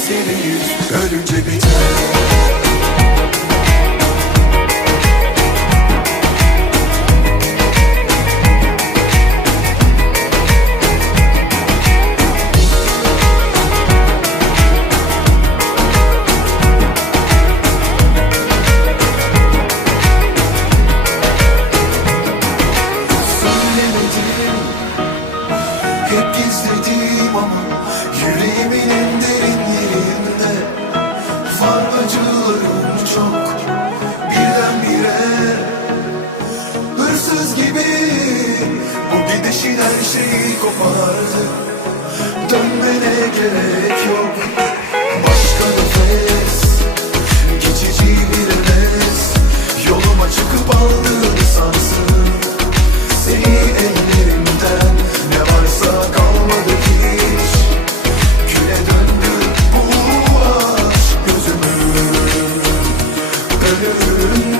severiz Ölünce biter Hep gizledim ama Yüreğimin en her şeyi kopardı. Dönmene gerek yok. Başka nefes Geçici bir heves Yoluma çıkıp aldığını sansın Seni ellerimden Ne varsa kalmadı hiç. Küle döndü bu aşk gözümün önünde